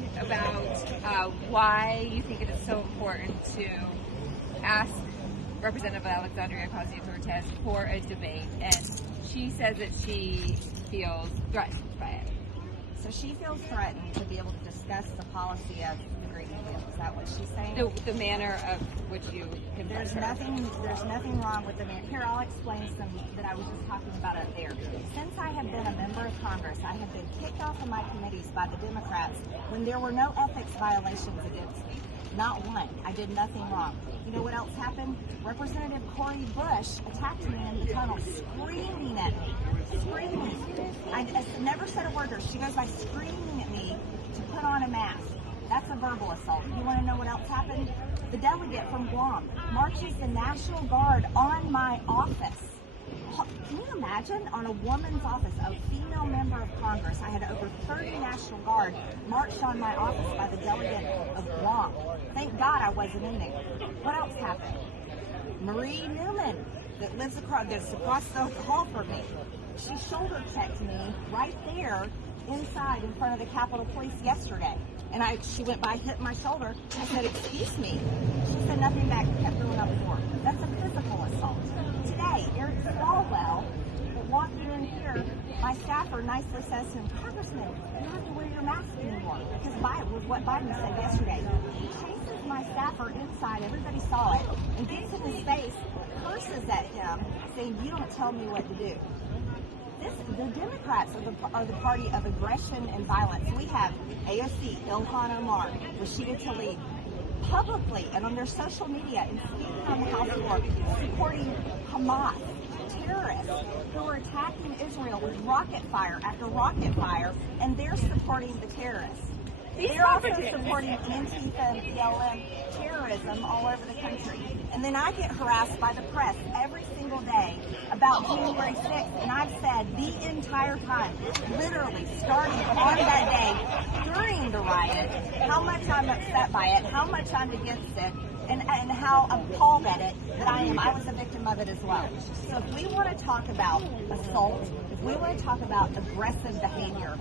me about why you think it is so important to ask Representative Alexandria Ocasio-Cortez for a debate, and she says that she feels threatened by it. So she feels threatened to be able to discuss the policy of the Greene deal. Is that what she's saying? The manner of which you There's nothing wrong with the manner. Here, I'll explain some that I was just talking about up there. Since I have been a member of Congress, I have been kicked off of my committees by the Democrats when there were no ethics violations against me. Not one. I did nothing wrong. You know what else happened? Representative Cori Bush attacked me in the tunnel, screaming at me. Screaming. I never said a word to her. She goes by screaming at me to put on a mask. That's a verbal assault. You want to know what else happened? The delegate from Guam marches the National Guard on my office. Can you imagine? On a woman's office, a female member of Congress, I had over 30 National Guard marched on my office by the delegate of Guam. Thank God I wasn't in there. What else happened? Marie Newman, that lives across the hall from me, she shoulder checked me right there inside in front of the Capitol Police yesterday. And she went by, hit my shoulder. I said, "Excuse me." She said nothing back, kept doing up for. That's a physical assault. Today, Eric Swalwell, that walked in here, my staffer nicely says to him, "Congressman, you don't have to wear your mask anymore." Because was what Biden said yesterday. He chases my staffer inside, everybody saw it, and gets in his face, curses at him, saying, "You don't tell me what to do." The Democrats are the party of aggression and violence. We have AOC, Ilhan Omar, Rashida Tlaib, publicly and on their social media and speaking on the House floor, supporting Hamas, terrorists who are attacking Israel with rocket fire after rocket fire, and they're supporting the terrorists. They're also supporting Antifa and BLM terrorism all over the country. And then I get harassed by the press every single day about January 6th, and I've said the entire time, literally starting on that day during the riot, how much I'm upset by it, how much I'm against it, and how appalled at it that I am. I was a victim of it as well. So if we want to talk about assault, if we want to talk about aggressive behavior,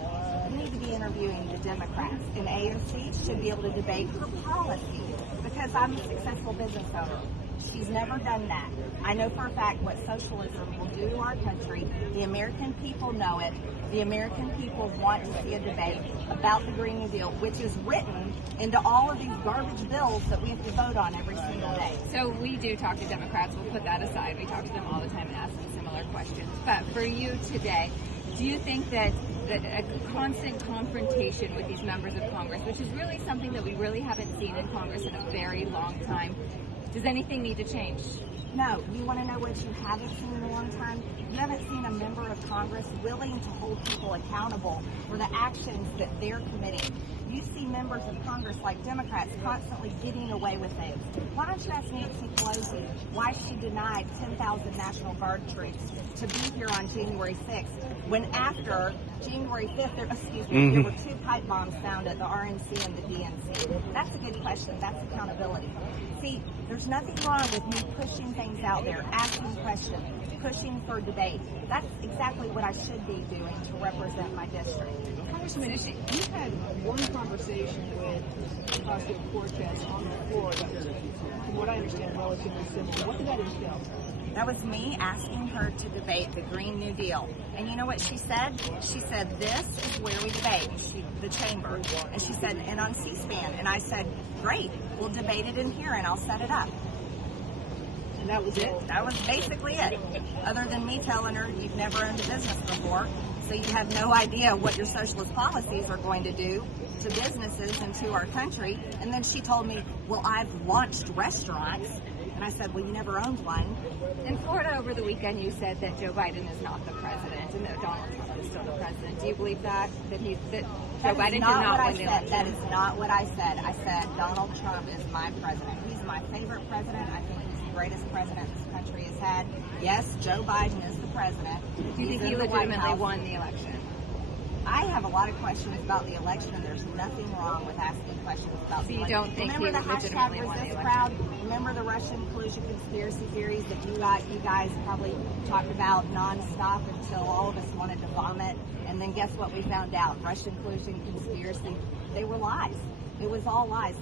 we need to be interviewing the Democrats. And AOC should be able to debate her policy because I'm a successful business owner. She's never done that. I know for a fact what socialism will do to our country. The American people know it. The American people want to see a debate about the Green New Deal, which is written into all of these garbage bills that we have to vote on every single day. So we do talk to Democrats. We'll put that aside. We talk to them all the time and ask them similar questions. But for you today, do you think that a constant confrontation with these members of Congress, which is really something that we really haven't seen in Congress in a very long time, does anything need to change? No. You want to know what you haven't seen in a long time? You haven't seen a member of Congress willing to hold people accountable for the actions that they're committing. You see members of Congress, like Democrats, constantly getting away with things. Why don't you ask Nancy Pelosi why she denied 10,000 National Guard troops to be here on January 6th, when after January 5th, there were 2 pipe bombs found at the RNC and the DNC. That's a good question. That's accountability. See, there's nothing wrong with me pushing things out there, asking questions, pushing for debate. That's exactly what I should be doing to represent my district. Congressman, you had one conversation with Ocasio-Cortez on the floor that was, from what I understand, relatively simple. What did that entail? That was me asking her to debate the Green New Deal. And you know what she said? She said, "This is where we debate," the chamber. And she said, "and on C-SPAN." And I said, "Great, we'll debate it in here and I'll set it up." And that was it? That was basically it. Other than me telling her you've never owned a business before, so you have no idea what your socialist policies are going to do to businesses and to our country. And then she told me, "Well, I've launched restaurants." And I said, "Well, you never owned one." In Florida over the weekend, you said that Joe Biden is not the president and that Donald Trump is still the president. Do you believe that? That Joe Biden did not win the election? That is not what I said. I said Donald Trump is my president. He's my favorite president. I think he's the greatest president this country has had. Yes, Joe Biden is the president. Do you think he legitimately won the election? I have a lot of questions about the election, and there's nothing wrong with asking questions about the So you election. don't think Remember he the hashtag legitimately won the resist election? crowd? Remember the Russian collusion conspiracy theories that you guys probably talked about nonstop until all of us wanted to vomit? And then guess what we found out? Russian collusion conspiracy, they were lies. It was all lies.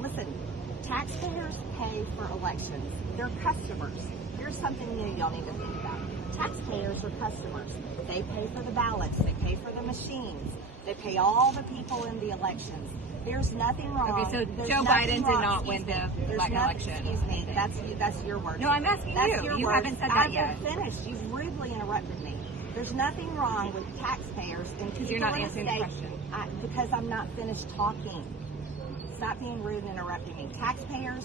Listen, taxpayers pay for elections. They're customers. Here's something new y'all need to think about. Taxpayers are customers. They pay for the ballots. They pay for the machines. They pay all the people in the elections. There's nothing wrong. Okay, so There's Joe nothing Biden did wrong. not win the election. Excuse me. That's your word. No, I'm asking That's you. your You word. haven't said that I yet. haven't finished. You've rudely interrupted me. There's nothing wrong with taxpayers and people you're not in the answering the state. question. Because I'm not finished talking. Stop being rude and interrupting me. Taxpayers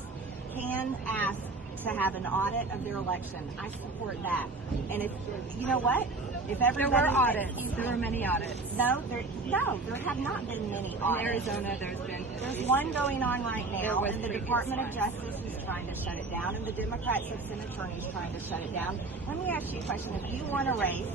can ask to have an audit of their election. I support that. And if you know what, if everybody There were audits. There were many audits. No, there have not been many In audits. Arizona, there's One going on right There now, was and the previous Department of ones. Justice is trying to shut it down, and the Democrats have sent attorneys trying to shut it down. Let me ask you a question. If you won a race,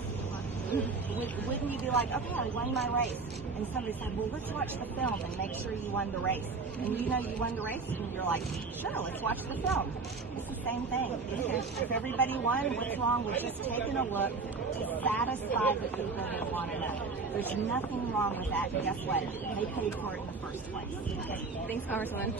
wouldn't you be like, okay, I won my race? And somebody said, well, let's watch the film and make sure you won the race. And you know you won the race, and you're like, sure, let's watch the film. It's the same thing. If everybody won, what's wrong with just taking a look to satisfy the people that want to know? There's nothing wrong with that. And guess what? They paid for it in the first place. Thanks, Congresswoman.